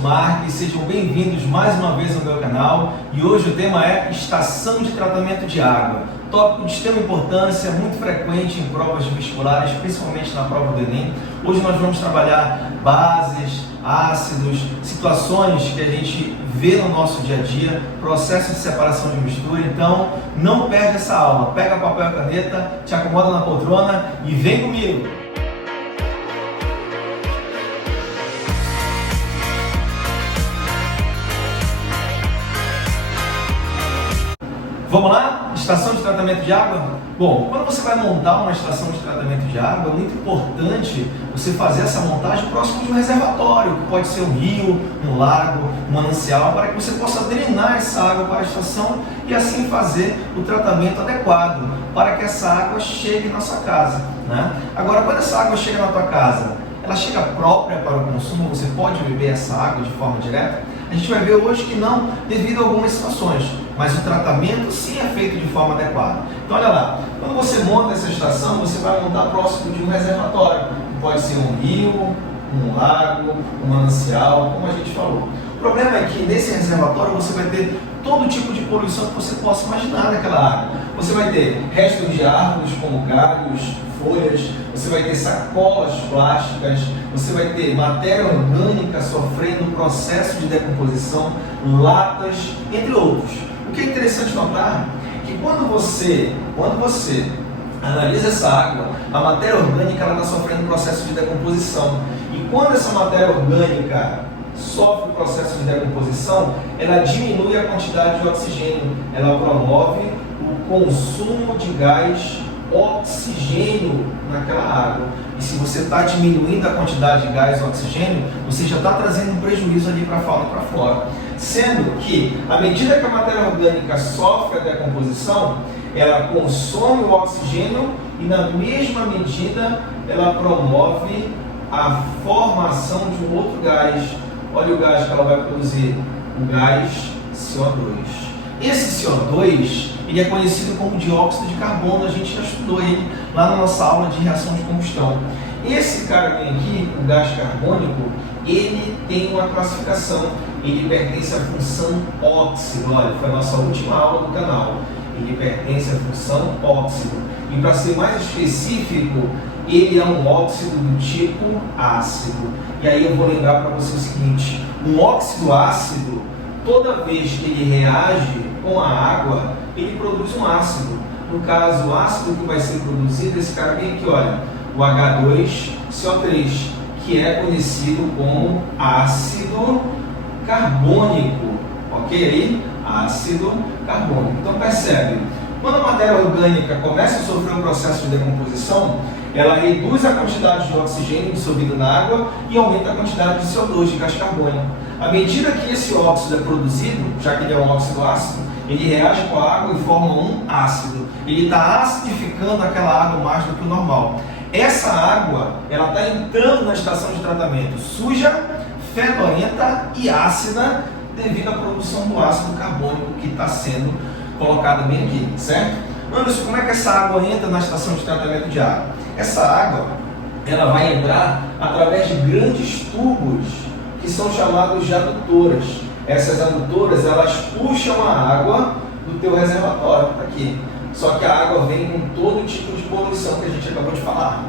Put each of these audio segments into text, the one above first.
Marques, sejam bem-vindos mais uma vez ao meu canal e hoje o tema é estação de tratamento de água. Tópico de extrema importância, muito frequente em provas vestibulares, principalmente na prova do Enem. Hoje nós vamos trabalhar bases, ácidos, situações que a gente vê no nosso dia a dia, processo de separação de mistura. Então não perde essa aula, pega papel e caneta, te acomoda na poltrona e vem comigo! Vamos lá? Estação de tratamento de água? Bom, quando você vai montar uma estação de tratamento de água, é muito importante você fazer essa montagem próximo de um reservatório, que pode ser um rio, um lago, um manancial, para que você possa drenar essa água para a estação e assim fazer o tratamento adequado, para que essa água chegue na sua casa, né? Agora, quando essa água chega na tua casa, ela chega própria para o consumo, você pode beber essa água de forma direta? A gente vai ver hoje que não, devido a algumas situações, mas o tratamento sim é feito de forma adequada. Então olha lá, quando você monta essa estação, você vai montar próximo de um reservatório, pode ser um rio, um lago, um manancial, como a gente falou. O problema é que nesse reservatório você vai ter todo tipo de poluição que você possa imaginar naquela água. Você vai ter restos de árvores como galhos, folhas, você vai ter sacolas plásticas, você vai ter matéria orgânica sofrendo um processo de decomposição, latas, entre outros. O que é interessante notar é que quando você analisa essa água, a matéria orgânica está sofrendo um processo de decomposição. E quando essa matéria orgânica sofre o processo de decomposição, ela diminui a quantidade de oxigênio, ela promove o consumo de gás oxigênio naquela água. E se você está diminuindo a quantidade de gás oxigênio, você já está trazendo um prejuízo ali para a fauna e para fora. Sendo que, à medida que a matéria orgânica sofre a decomposição, ela consome o oxigênio e, na mesma medida, ela promove a formação de um outro gás. Olha o gás que ela vai produzir, o gás CO2. Esse CO2, ele é conhecido como dióxido de carbono, a gente já estudou ele lá na nossa aula de reação de combustão. Esse cara que vem aqui, o gás carbônico, ele tem uma classificação, ele pertence à função óxido. Olha, foi a nossa última aula do canal. Ele pertence à função óxido. E para ser mais específico, ele é um óxido do tipo ácido. E aí eu vou lembrar para você o seguinte, um óxido ácido, toda vez que ele reage com a água, ele produz um ácido. No caso, o ácido que vai ser produzido, esse cara vem aqui, olha, o H2CO3, que é conhecido como ácido carbônico, ok? Ácido carbônico. Então percebe, quando a matéria orgânica começa a sofrer um processo de decomposição, ela reduz a quantidade de oxigênio dissolvido na água e aumenta a quantidade de CO2, de gás carbônico. À medida que esse óxido é produzido, já que ele é um óxido ácido, ele reage com a água e forma um ácido. Ele está acidificando aquela água mais do que o normal. Essa água, ela está entrando na estação de tratamento suja, fedorenta e ácida devido à produção do ácido carbônico que está sendo colocado bem aqui, certo? Anderson, como é que essa água entra na estação de tratamento de água? Essa água, ela vai entrar através de grandes tubos que são chamados de adutoras. Essas adutoras, elas puxam a água do teu reservatório, aqui. Só que a água vem com todo tipo de poluição que a gente acabou de falar.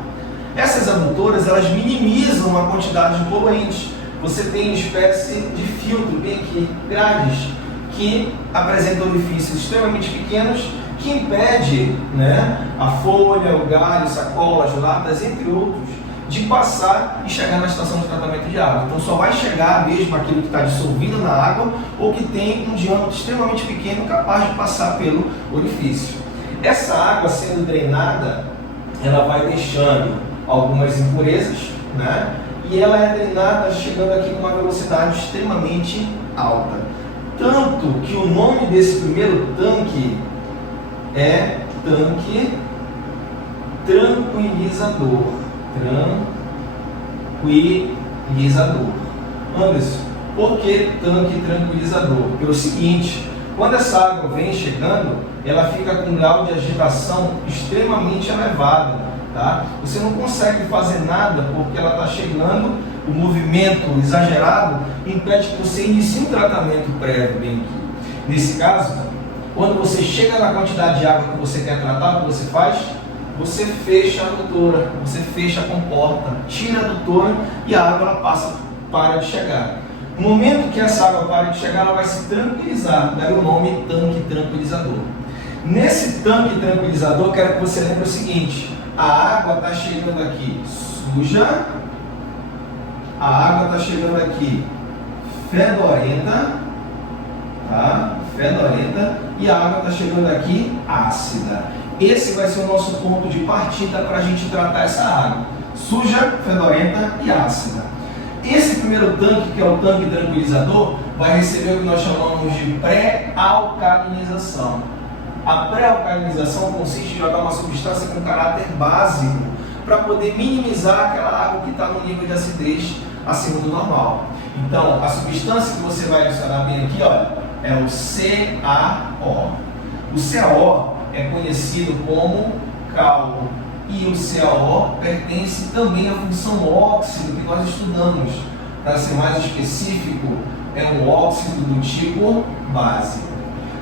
Essas adutoras, elas minimizam a quantidade de poluentes. Você tem uma espécie de filtro, bem aqui, grades, que apresentam orifícios extremamente pequenos, que impede, né, a folha, o galho, sacolas, latas, entre outros, de passar e chegar na estação de tratamento de água. Então só vai chegar mesmo aquilo que está dissolvido na água ou que tem um diâmetro extremamente pequeno capaz de passar pelo orifício. Essa água sendo drenada, ela vai deixando algumas impurezas, né? E ela é drenada chegando aqui com uma velocidade extremamente alta. Tanto que o nome desse primeiro tanque é tanque tranquilizador. Tranquilizador. Anderson, por que tanque tranquilizador? Pelo seguinte, quando essa água vem chegando, ela fica com um grau de agitação extremamente elevado, tá? Você não consegue fazer nada porque ela está chegando o movimento exagerado impede que você inicie um tratamento prévio bem aqui. Nesse caso, quando você chega na quantidade de água que você quer tratar, o que você faz? Você fecha a adutora, você fecha a comporta, tira a adutora e a água ela para de chegar. No momento que essa água para de chegar, ela vai se tranquilizar, daí o nome tanque tranquilizador. Nesse tanque tranquilizador, eu quero que você lembre o seguinte: a água está chegando aqui suja, a água está chegando aqui fedorenta, tá? Fedorenta, e a água está chegando aqui ácida. Esse vai ser o nosso ponto de partida para a gente tratar essa água: suja, fedorenta e ácida. Esse primeiro tanque, que é o tanque tranquilizador, vai receber o que nós chamamos de pré-alcalinização. A pré-alcalinização consiste em jogar uma substância com caráter básico para poder minimizar aquela água que está no nível de acidez acima do normal. Então, a substância que você vai adicionar bem aqui, olha, é o CaO. O CaO é conhecido como cal, e o CaO pertence também à função óxido que nós estudamos. Para ser mais específico, é um óxido do tipo básico.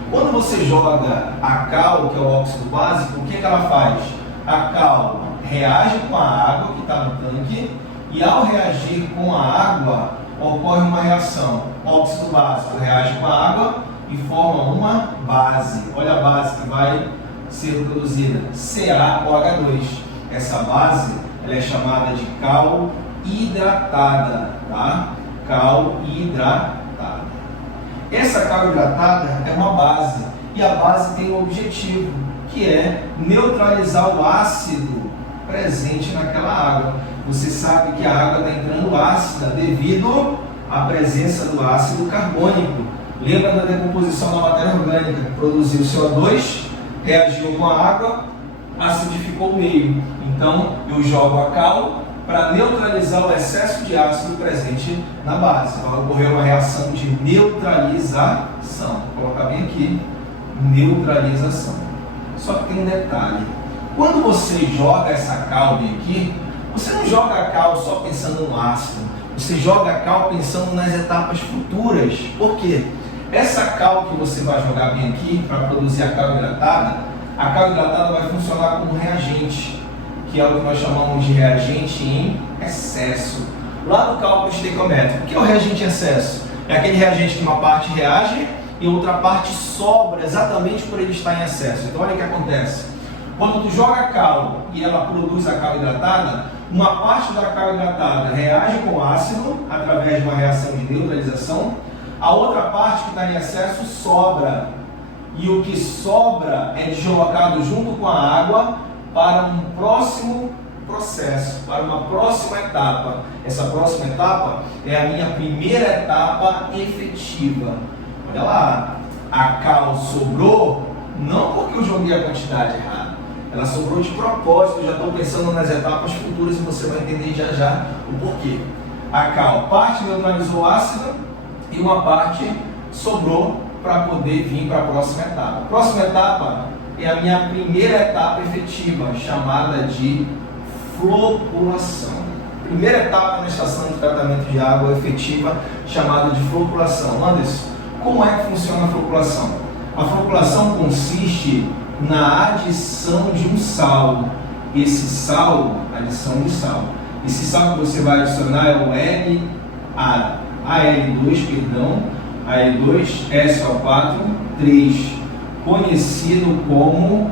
Quando você joga a cal, que é o óxido básico, o que ela faz? A cal reage com a água que está no tanque, e ao reagir com a água, ocorre uma reação. O óxido básico reage com a água e forma uma base. Olha a base que vai ser produzida, CaOH2. Essa base ela é chamada de cal hidratada, tá? Cal hidratada. Essa cal hidratada é uma base, e a base tem um objetivo, que é neutralizar o ácido presente naquela água. Você sabe que a água está entrando ácida devido à presença do ácido carbônico. Lembra da decomposição da matéria orgânica? Produziu CO2, reagiu com a água, acidificou o meio. Então eu jogo a cal para neutralizar o excesso de ácido presente na base. Vai ocorrer uma reação de neutralização. Vou colocar bem aqui, neutralização. Só que tem um detalhe: quando você joga essa cal bem aqui, você não joga a cal só pensando no ácido, você joga a cal pensando nas etapas futuras. Por quê? Essa cal que você vai jogar bem aqui para produzir a cal hidratada vai funcionar como reagente, que é o que nós chamamos de reagente em excesso. Lá no cálculo estequiométrico, o que é o reagente em excesso? É aquele reagente que uma parte reage e outra parte sobra, exatamente por ele estar em excesso. Então olha o que acontece: quando tu joga a cal e ela produz a cal hidratada, uma parte da cal hidratada reage com o ácido através de uma reação de neutralização, a outra parte que está em excesso sobra, e o que sobra é deslocado junto com a água para um próximo processo, para uma próxima etapa. Essa próxima etapa é a minha primeira etapa efetiva. Olha lá, a cal sobrou não porque eu joguei a quantidade errada, ela sobrou de propósito. Eu já estou pensando nas etapas futuras e você vai entender já já o porquê. A cal, parte neutralizou o ácido e uma parte sobrou para poder vir para a próxima etapa. A próxima etapa é a minha primeira etapa efetiva, chamada de floculação. Primeira etapa na estação de tratamento de água efetiva, chamada de floculação. Anderson, como é que funciona a floculação? A floculação consiste na adição de um sal. Esse sal, adição de sal. Esse sal que você vai adicionar é o AL2, conhecido como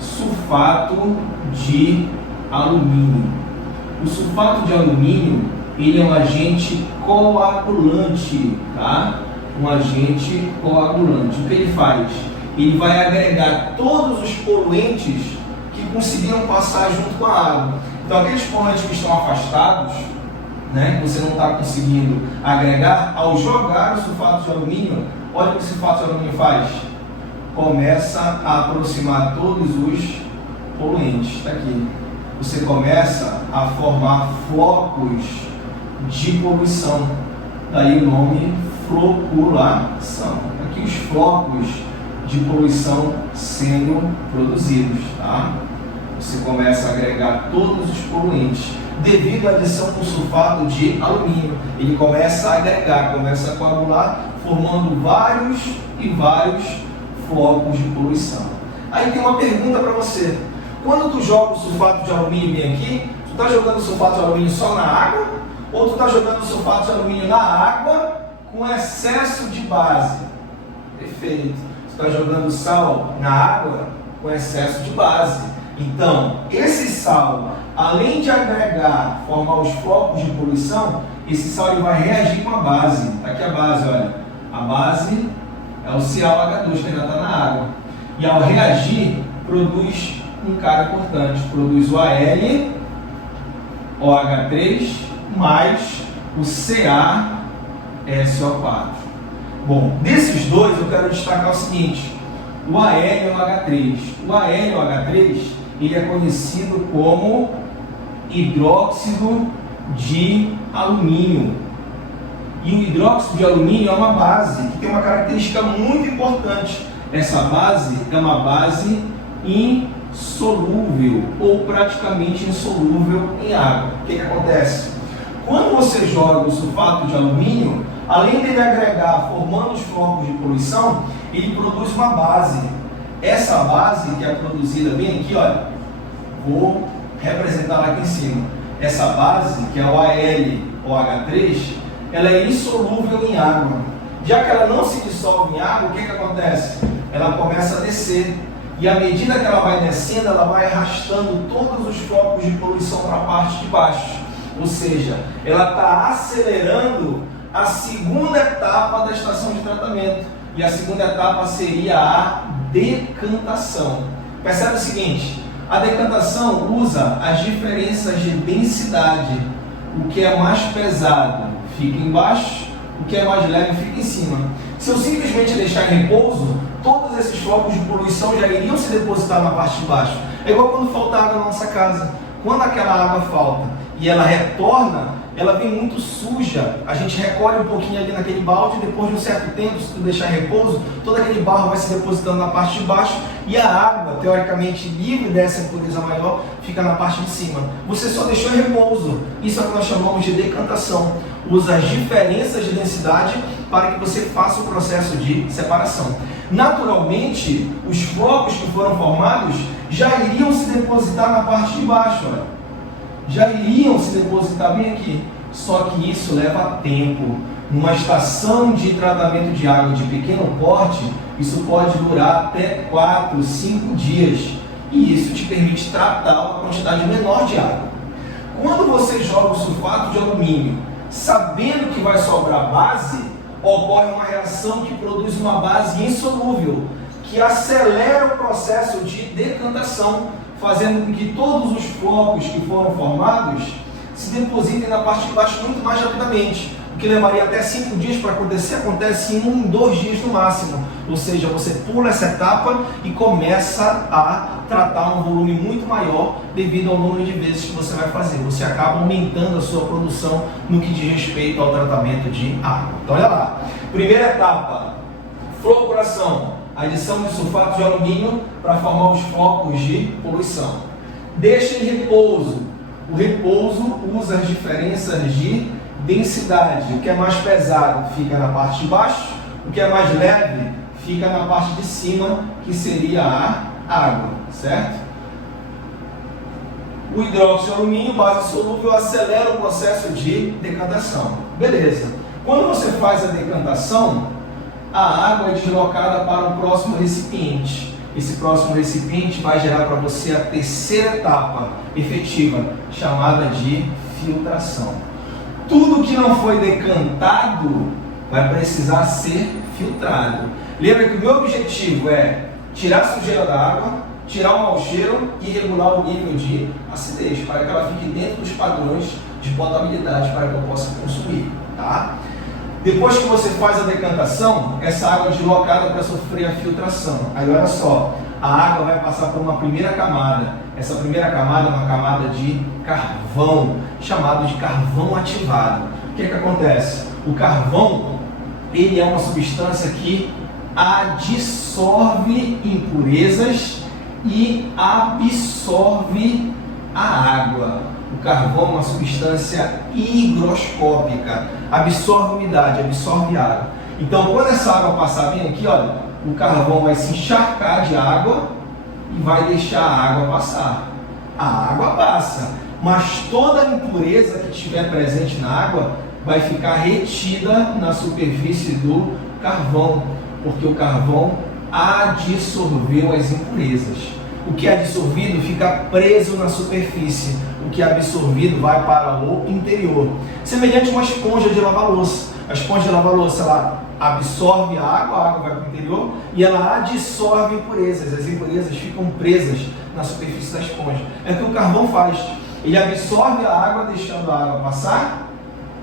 sulfato de alumínio. O sulfato de alumínio, ele é um agente coagulante, tá? Um agente coagulante. O que ele faz? Ele vai agregar todos os poluentes que conseguiram passar junto com a água. Então, aqueles poluentes que estão afastados, né, que você não está conseguindo agregar, ao jogar o sulfato de alumínio, olha o que o sulfato de alumínio faz. Começa a aproximar todos os poluentes. Está aqui. Você começa a formar flocos de poluição. Daí o nome floculação. Aqui os flocos de poluição sendo produzidos, tá? Você começa a agregar todos os poluentes. devido à adição com sulfato de alumínio. Ele começa a agregar, começa a coagular, formando vários e vários flocos de poluição. Aí tem uma pergunta para você. Quando tu joga o sulfato de alumínio bem aqui, tu está jogando o sulfato de alumínio só na água? Ou tu está jogando o sulfato de alumínio na água com excesso de base? Perfeito. Tu está jogando sal na água com excesso de base. Então, esse sal, além de agregar, formar os flocos de poluição, esse sal ele vai reagir com a base. Está aqui a base, olha. A base é o CaOH2 que ainda está na água. E ao reagir, produz um cara importante. Produz o AlOH3 mais o CaSO4. Bom, desses dois eu quero destacar o seguinte. O AlOH3. O AlOH3 ele é conhecido como hidróxido de alumínio. E o hidróxido de alumínio é uma base que tem uma característica muito importante. Essa base é uma base insolúvel ou praticamente insolúvel em água. O que acontece? Quando você joga o sulfato de alumínio, além dele agregar, formando os flocos de poluição, ele produz uma base. Essa base que é produzida bem aqui, olha, vou representar aqui em cima. Essa base, que é o AlOH3, ela é insolúvel em água. Já que ela não se dissolve em água, o que acontece? Ela começa a descer. E à medida que ela vai descendo, ela vai arrastando todos os flocos de poluição para a parte de baixo. Ou seja, ela está acelerando a segunda etapa da estação de tratamento. E a segunda etapa seria a decantação. Percebe o seguinte, a decantação usa as diferenças de densidade. O que é mais pesado fica embaixo, o que é mais leve fica em cima. Se eu simplesmente deixar em repouso, todos esses flocos de poluição já iriam se depositar na parte de baixo. É igual quando falta água na nossa casa. Quando aquela água falta e ela retorna, ela vem muito suja. A gente recolhe um pouquinho ali naquele balde e depois de um certo tempo, se tu deixar em repouso, todo aquele barro vai se depositando na parte de baixo e a água, teoricamente livre dessa impureza maior, fica na parte de cima. Você só deixou em repouso. Isso é o que nós chamamos de decantação. Usa as diferenças de densidade para que você faça o processo de separação. Naturalmente, os flocos que foram formados já iriam se depositar na parte de baixo, olha. Já iriam se depositar bem aqui. Só que isso leva tempo. Numa estação de tratamento de água de pequeno porte, isso pode durar até 4, 5 dias. E isso te permite tratar uma quantidade menor de água. Quando você joga o sulfato de alumínio, sabendo que vai sobrar base, ocorre uma reação que produz uma base insolúvel, que acelera o processo de decantação, fazendo com que todos os flocos que foram formados se depositem na parte de baixo muito mais rapidamente. O que levaria até 5 dias para acontecer, acontece em 1, 2 dias no máximo. Ou seja, você pula essa etapa e começa a tratar um volume muito maior devido ao número de vezes que você vai fazer. Você acaba aumentando a sua produção no que diz respeito ao tratamento de água. Então olha lá, primeira etapa, flocuração, adição de sulfato de alumínio para formar os flocos de poluição. Deixa em repouso. O repouso usa as diferenças de densidade. O que é mais pesado fica na parte de baixo, o que é mais leve fica na parte de cima, que seria a água, certo? O hidróxido de alumínio, base solúvel, acelera o processo de decantação. Beleza. Quando você faz a decantação, a água é deslocada para o próximo recipiente. Esse próximo recipiente vai gerar para você a terceira etapa efetiva, chamada de filtração. Tudo que não foi decantado vai precisar ser filtrado. Lembra que o meu objetivo é tirar a sujeira da água, tirar o mau cheiro e regular o nível de acidez, para que ela fique dentro dos padrões de potabilidade para que eu possa consumir, tá? Depois que você faz a decantação, essa água é deslocada para sofrer a filtração. Aí olha só, a água vai passar por uma primeira camada. Essa primeira camada é uma camada de carvão, chamado de carvão ativado. O que acontece? O carvão, ele é uma substância que adsorve impurezas e absorve a água. O carvão é uma substância higroscópica, absorve umidade, absorve água. Então, quando essa água passar bem aqui, olha, o carvão vai se encharcar de água e vai deixar a água passar. A água passa, mas toda a impureza que estiver presente na água vai ficar retida na superfície do carvão, porque o carvão adsorveu as impurezas. O que é adsorvido fica preso na superfície, o que é absorvido vai para o interior. Semelhante a uma esponja de lavar louça. A esponja de lavar louça, ela absorve a água vai para o interior e ela adsorve impurezas. As impurezas ficam presas na superfície da esponja. É o que o carvão faz. Ele absorve a água, deixando a água passar,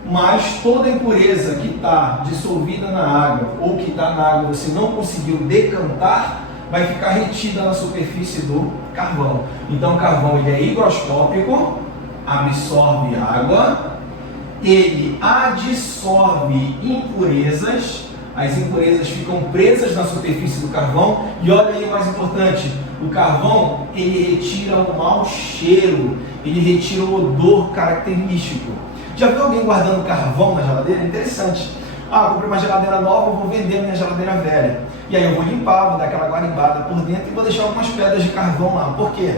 mas toda a impureza que está dissolvida na água ou que está na água você não conseguiu decantar, vai ficar retida na superfície do carvão. Então o carvão ele é higroscópico, absorve água, ele adsorve impurezas, as impurezas ficam presas na superfície do carvão, e olha aí o mais importante, o carvão ele retira o mau cheiro, ele retira o odor característico. Já viu alguém guardando carvão na geladeira? Interessante. Ah, comprei uma geladeira nova, eu vou vender a minha geladeira velha. E aí eu vou limpar, vou dar aquela guarimbada por dentro e vou deixar algumas pedras de carvão lá. Por quê?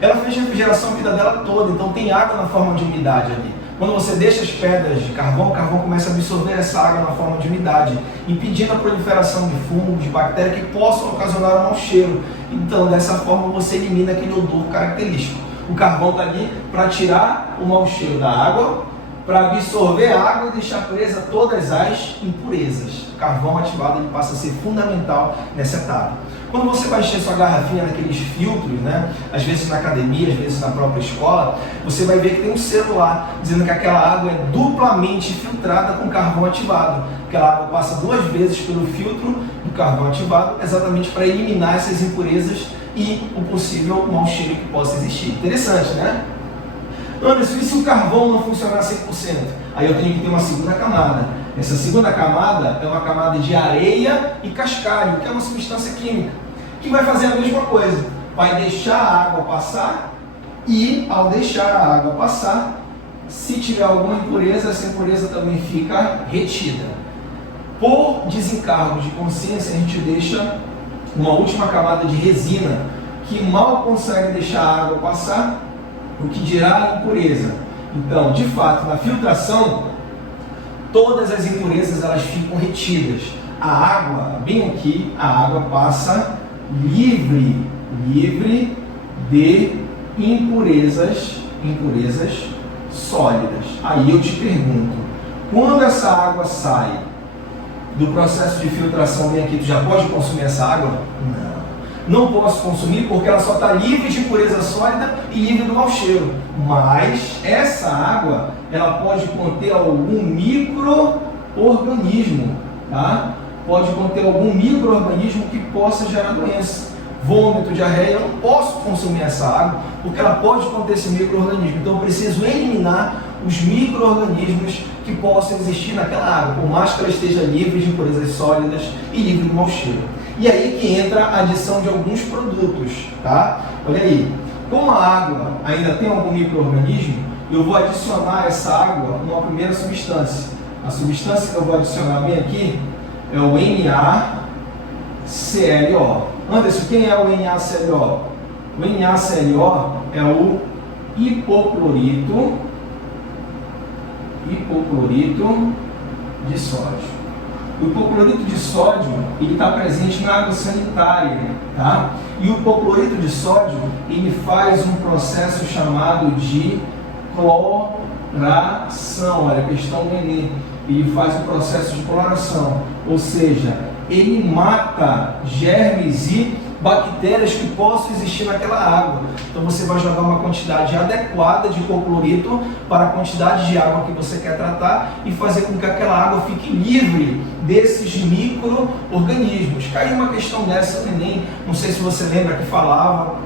Ela fez refrigeração a vida dela toda, então tem água na forma de umidade ali. Quando você deixa as pedras de carvão, o carvão começa a absorver essa água na forma de umidade, impedindo a proliferação de fungos, de bactérias que possam ocasionar um mau cheiro. Então, dessa forma, você elimina aquele odor característico. O carvão está ali para tirar o mau cheiro da água, para absorver a água e deixar presa todas as impurezas. O carvão ativado ele passa a ser fundamental nessa etapa. Quando você vai encher sua garrafinha naqueles filtros, né? Às vezes na academia, às vezes na própria escola, você vai ver que tem um selo lá dizendo que aquela água é duplamente filtrada com carvão ativado. Aquela água passa 2 vezes pelo filtro do carvão ativado, exatamente para eliminar essas impurezas e o possível mau cheiro que possa existir. Interessante, né? Anderson, e se o carvão não funcionar 100%? Aí eu tenho que ter uma segunda camada. Essa segunda camada é uma camada de areia e cascalho, que é uma substância química, que vai fazer a mesma coisa. Vai deixar a água passar e, ao deixar a água passar, se tiver alguma impureza, essa impureza também fica retida. Por desencargo de consciência, a gente deixa uma última camada de resina, que mal consegue deixar a água passar, o que dirá a impureza. Então, de fato, na filtração, todas as impurezas elas ficam retidas. A água, bem aqui, a água passa livre de impurezas sólidas. Aí eu te pergunto, quando essa água sai do processo de filtração bem aqui, tu já pode consumir essa água? Não posso consumir porque ela só está livre de impureza sólida e livre do mau cheiro. Mas essa água, ela pode conter algum micro-organismo, tá? Pode conter algum micro-organismo que possa gerar doença. Vômito, diarreia, eu não posso consumir essa água porque ela pode conter esse micro-organismo. Então eu preciso eliminar os micro-organismos que possam existir naquela água, por mais que ela esteja livre de impurezas sólidas e livre do mau cheiro. E aí que entra a adição de alguns produtos, tá? Olha aí, como a água ainda tem algum micro-organismo, eu vou adicionar essa água numa primeira substância. A substância que eu vou adicionar bem aqui é o NaClO. Anderson, quem é o NaClO? O NaClO é o hipoclorito de sódio. O hipoclorito de sódio está presente na água sanitária, tá? E o hipoclorito de sódio ele faz um processo chamado de cloração. Olha a questão do Enem. Ele faz um processo de cloração, ou seja, ele mata germes e bactérias que possam existir naquela água. Então você vai jogar uma quantidade adequada de hipoclorito para a quantidade de água que você quer tratar e fazer com que aquela água fique livre desses micro-organismos. Caiu uma questão dessa no Enem, não sei se você lembra que falava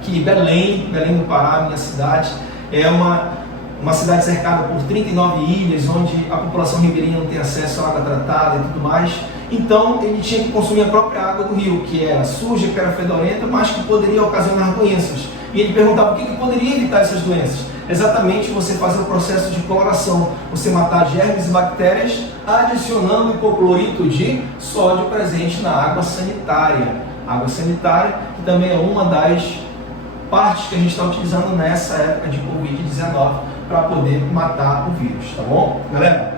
que Belém do Pará, minha cidade, é uma cidade cercada por 39 ilhas, onde a população ribeirinha não tem acesso à água tratada e tudo mais. Então ele tinha que consumir a própria água do rio, que era suja, que era fedorenta, mas que poderia ocasionar doenças. E ele perguntava o que poderia evitar essas doenças. exatamente você fazer o processo de cloração, você matar germes e bactérias adicionando hipoclorito de sódio presente na água sanitária. Água sanitária, que também é uma das partes que a gente está utilizando nessa época de Covid-19 para poder matar o vírus, tá bom, galera?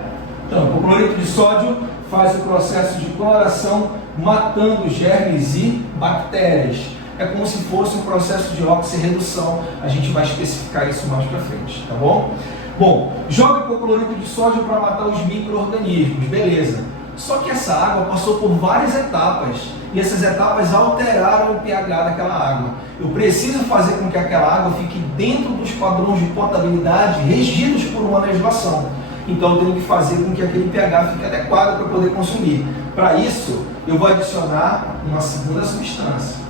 Então, o hipoclorito de sódio faz o processo de cloração matando germes e bactérias. É como se fosse um processo de oxirredução. A gente vai especificar isso mais para frente, tá bom? Bom, joga hipoclorito de sódio para matar os micro-organismos, beleza. Só que essa água passou por várias etapas e essas etapas alteraram o pH daquela água. Eu preciso fazer com que aquela água fique dentro dos padrões de potabilidade regidos por uma legislação. Então eu tenho que fazer com que aquele pH fique adequado para poder consumir. Para isso, eu vou adicionar uma segunda substância.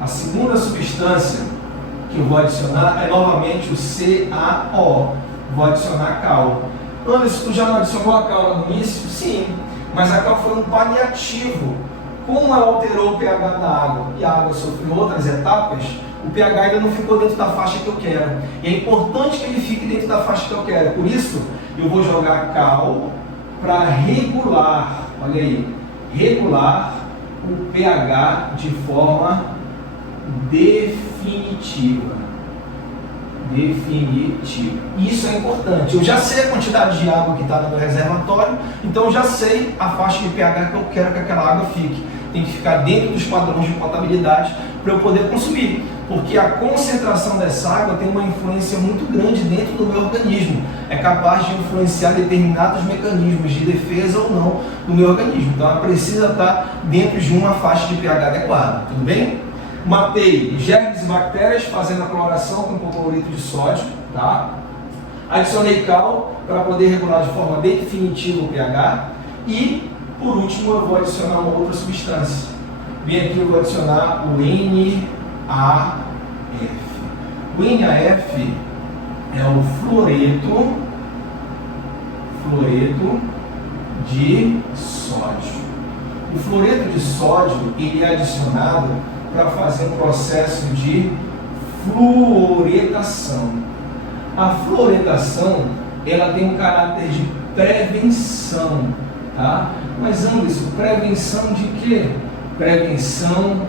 A segunda substância que eu vou adicionar é novamente o CaO. Vou adicionar cal. Anderson, tu já não adicionou a cal no início? Sim, mas a cal foi um paliativo. Como ela alterou o pH da água e a água sofreu outras etapas, o pH ainda não ficou dentro da faixa que eu quero. E é importante que ele fique dentro da faixa que eu quero. Por isso, eu vou jogar cal para regular, olha aí, regular o pH de forma definitiva. Isso é importante. Eu já sei a quantidade de água que está no meu reservatório, então eu já sei a faixa de pH que eu quero que aquela água fique. Tem que ficar dentro dos padrões de potabilidade para eu poder consumir, porque a concentração dessa água tem uma influência muito grande dentro do meu organismo. É capaz de influenciar determinados mecanismos de defesa ou não do meu organismo. Então ela precisa estar dentro de uma faixa de pH adequada. Tudo bem? Matei germes e bactérias fazendo a cloração com hipoclorito de sódio, tá? Adicionei cal para poder regular de forma definitiva o pH e, por último, eu vou adicionar uma outra substância. Bem aqui eu vou adicionar o NaF. O NaF é o fluoreto de sódio. O fluoreto de sódio ele é adicionado para fazer um processo de fluoretação. A fluoretação ela tem um caráter de prevenção, tá? Mas Anderson, prevenção de quê? Prevenção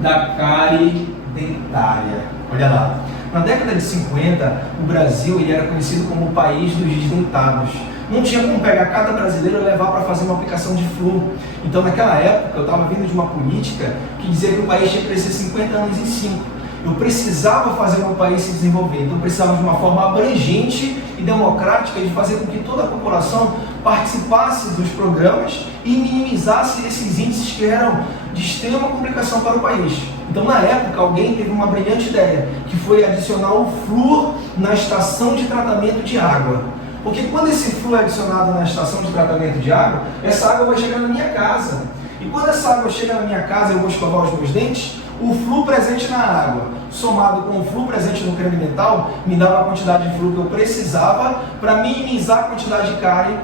da cárie dentária. Olha lá, na década de 50, o Brasil ele era conhecido como o país dos desdentados. Não tinha como pegar cada brasileiro e levar para fazer uma aplicação de flúor. Então, naquela época, eu estava vindo de uma política que dizia que o país tinha que crescer 50 anos em 5. Eu precisava fazer o meu país se desenvolver. Então, eu precisava de uma forma abrangente e democrática de fazer com que toda a população participasse dos programas e minimizasse esses índices que eram de extrema complicação para o país. Então, na época, alguém teve uma brilhante ideia, que foi adicionar o flúor na estação de tratamento de água. Porque quando esse flúor é adicionado na estação de tratamento de água, essa água vai chegar na minha casa. E quando essa água chega na minha casa e eu vou escovar os meus dentes, o flúor presente na água, somado com o flúor presente no creme dental, me dava a quantidade de flúor que eu precisava para minimizar a quantidade de cárie.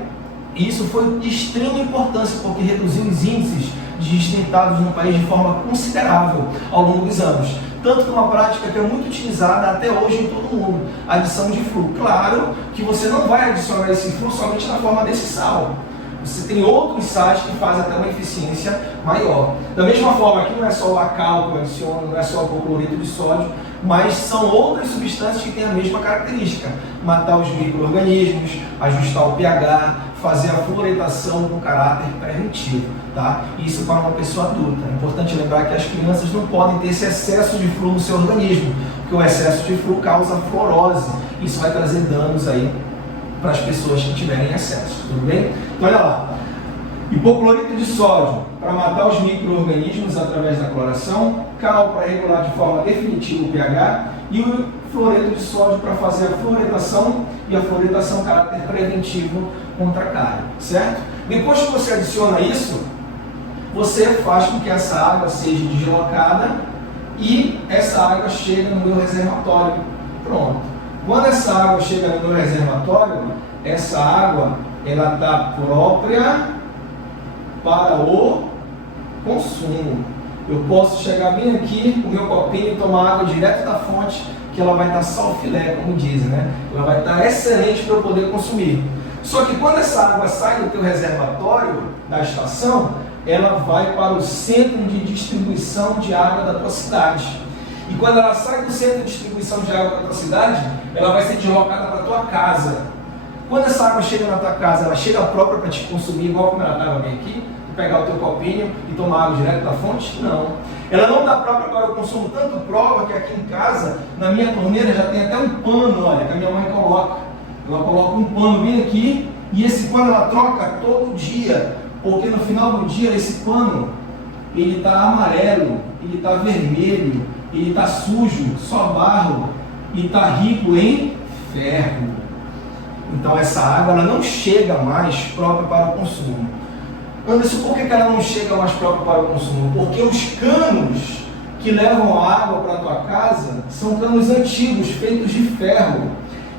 E isso foi de extrema importância, porque reduziu os índices de desdentados no país de forma considerável ao longo dos anos. Tanto que uma prática que é muito utilizada até hoje em todo mundo, a adição de flúor. Claro que você não vai adicionar esse flúor somente na forma desse sal. Você tem outros sais que fazem até uma eficiência maior. Da mesma forma, aqui não é só a cal que eu adiciono, não é só o hipoclorito de sódio, mas são outras substâncias que têm a mesma característica. Matar os micro-organismos, ajustar o pH, fazer a fluoretação com caráter preventivo, tá? Isso para uma pessoa adulta. É importante lembrar que as crianças não podem ter esse excesso de flúor no seu organismo, porque o excesso de flúor causa fluorose. Isso vai trazer danos aí para as pessoas que tiverem excesso, tudo bem? Então olha lá, hipoclorito de sódio para matar os micro-organismos através da cloração, cal para regular de forma definitiva o pH e o fluoreto de sódio para fazer a fluoretação e a fluoretação caráter preventivo contra a cárie, certo? Depois que você adiciona isso, você faz com que essa água seja deslocada e essa água chega no meu reservatório. Pronto. Quando essa água chega no meu reservatório, essa água ela está própria para o consumo. Eu posso chegar bem aqui com o meu copinho e tomar água direto da fonte que ela vai estar salfilé, como dizem, né? Ela vai estar excelente para eu poder consumir. Só que quando essa água sai do teu reservatório da estação, ela vai para o centro de distribuição de água da tua cidade. E quando ela sai do centro de distribuição de água da tua cidade, ela vai ser deslocada para a tua casa. Quando essa água chega na tua casa, ela chega própria para te consumir, igual como ela estava bem aqui, pegar o teu copinho e tomar água direto da fonte? Não. Ela não está própria para o consumo, tanto prova que aqui em casa, na minha torneira, já tem até um pano, olha, que a minha mãe coloca. Ela coloca um pano bem aqui, e esse pano ela troca todo dia, porque no final do dia esse pano, ele está amarelo, ele está vermelho, ele está sujo, só barro, e está rico em ferro. Então essa água ela não chega mais própria para o consumo. Anderson, por que ela não chega mais própria para o consumo? Porque os canos que levam a água para a tua casa são canos antigos, feitos de ferro.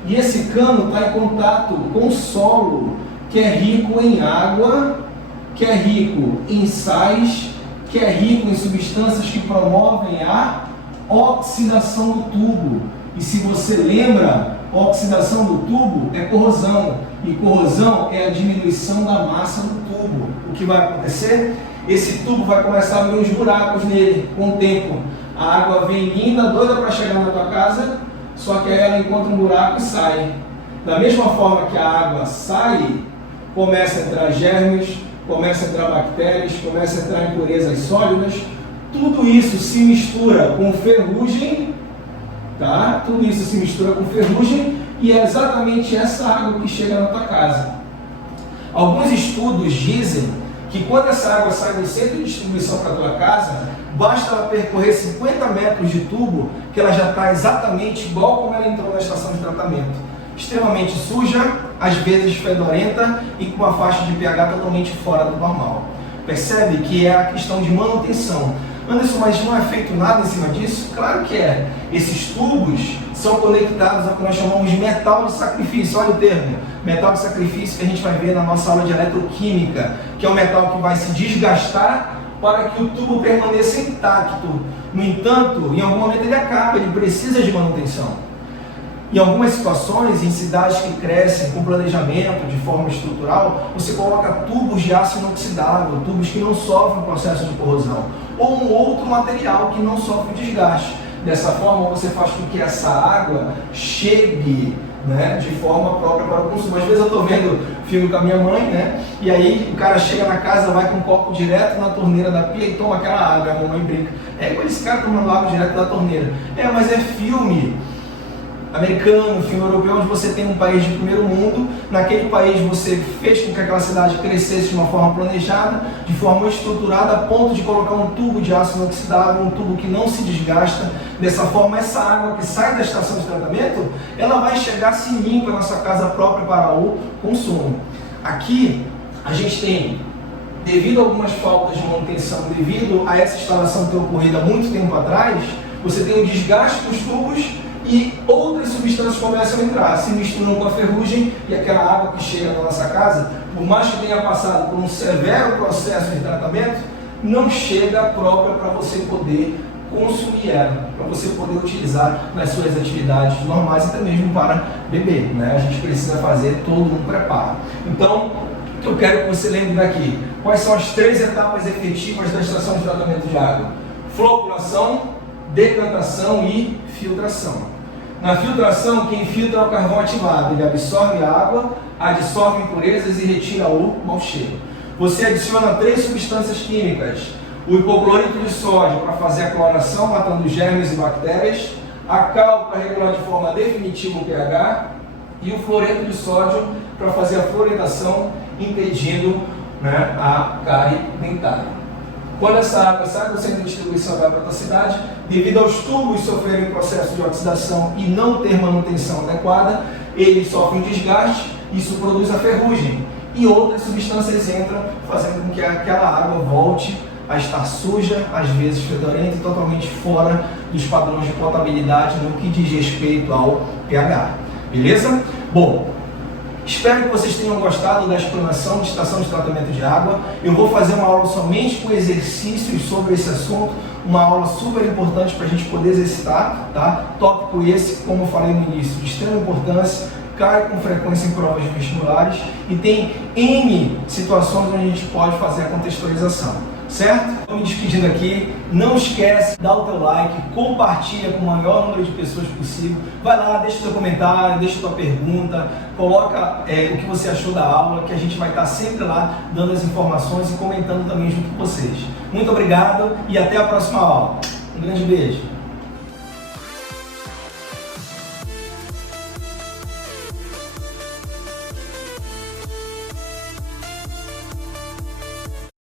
E esse cano está em contato com o solo, que é rico em água, que é rico em sais, que é rico em substâncias que promovem a oxidação do tubo. E se você lembra, oxidação do tubo é corrosão, e corrosão é a diminuição da massa do tubo. O que vai acontecer? Esse tubo vai começar a abrir uns buracos nele com o tempo. A água vem linda, doida para chegar na tua casa, só que aí ela encontra um buraco e sai. Da mesma forma que a água sai, começa a entrar germes, começa a entrar bactérias, começa a entrar impurezas sólidas. Tudo isso se mistura com ferrugem, tá? Tudo isso se mistura com ferrugem e é exatamente essa água que chega na tua casa. Alguns estudos dizem que quando essa água sai do centro de distribuição para a tua casa, basta ela percorrer 50 metros de tubo, que ela já está exatamente igual como ela entrou na estação de tratamento. Extremamente suja, às vezes fedorenta e com uma faixa de pH totalmente fora do normal. Percebe que é a questão de manutenção. Anderson, mas não é feito nada em cima disso? Claro que é. Esses tubos são conectados ao que nós chamamos de metal de sacrifício. Olha o termo, metal de sacrifício, que a gente vai ver na nossa aula de eletroquímica, que é um metal que vai se desgastar para que o tubo permaneça intacto. No entanto, em algum momento ele acaba, ele precisa de manutenção. Em algumas situações, em cidades que crescem com planejamento de forma estrutural, você coloca tubos de aço inoxidável, tubos que não sofrem o processo de corrosão, ou um outro material que não sofre desgaste. Dessa forma, você faz com que essa água chegue, né, de forma própria para o consumo. Às vezes eu estou vendo filme com a minha mãe, né, e aí o cara chega na casa, vai com um copo direto na torneira da pia e toma aquela água. A mamãe brinca: é igual esse cara tomando água direto da torneira. É, mas é filme americano, filme europeu, onde você tem um país de primeiro mundo. Naquele país você fez com que aquela cidade crescesse de uma forma planejada, de forma estruturada, a ponto de colocar um tubo de aço inoxidável, um tubo que não se desgasta. Dessa forma, essa água que sai da estação de tratamento, ela vai chegar assim limpa na sua casa própria para o consumo. Aqui a gente tem, devido a algumas faltas de manutenção, devido a essa instalação ter ocorrido há muito tempo atrás, você tem o desgaste dos tubos e outras substâncias começam a entrar, se misturam com a ferrugem, e aquela água que chega na nossa casa, por mais que tenha passado por um severo processo de tratamento, não chega própria para você poder consumir ela, para você poder utilizar nas suas atividades normais, até mesmo para beber, né? A gente precisa fazer todo um preparo. Então, o que eu quero que você lembre daqui: quais são as 3 etapas efetivas da estação de tratamento de água? Floculação, decantação e filtração. Na filtração, quem filtra é o carvão ativado. Ele absorve a água, adsorve impurezas e retira o mau cheiro. Você adiciona 3 substâncias químicas: o hipoclorito de sódio para fazer a cloração, matando germes e bactérias, a cal para regular de forma definitiva o pH e o fluoreto de sódio para fazer a fluoridação, impedindo, né, a cárie dentária. Quando essa água sai do centro de distribuição e vai para a tua cidade, devido aos tubos sofrerem processo de oxidação e não ter manutenção adequada, eles sofrem um desgaste, isso produz a ferrugem. E outras substâncias entram, fazendo com que aquela água volte a estar suja, às vezes fedorenta e totalmente fora dos padrões de potabilidade no que diz respeito ao pH. Beleza? Bom, Espero que vocês tenham gostado da explanação de estação de tratamento de água. Eu vou fazer uma aula somente com exercícios sobre esse assunto, uma aula super importante para a gente poder exercitar, tá? Tópico esse, como eu falei no início, de extrema importância, cai com frequência em provas vestibulares e tem N situações onde a gente pode fazer a contextualização, certo? Estou me despedindo aqui, não esquece, dá o teu like, compartilha com o maior número de pessoas possível, vai lá, deixa o teu comentário, deixa a tua pergunta, coloca o que você achou da aula, que a gente vai estar sempre lá dando as informações e comentando também junto com vocês. Muito obrigado e até a próxima aula. Um grande beijo.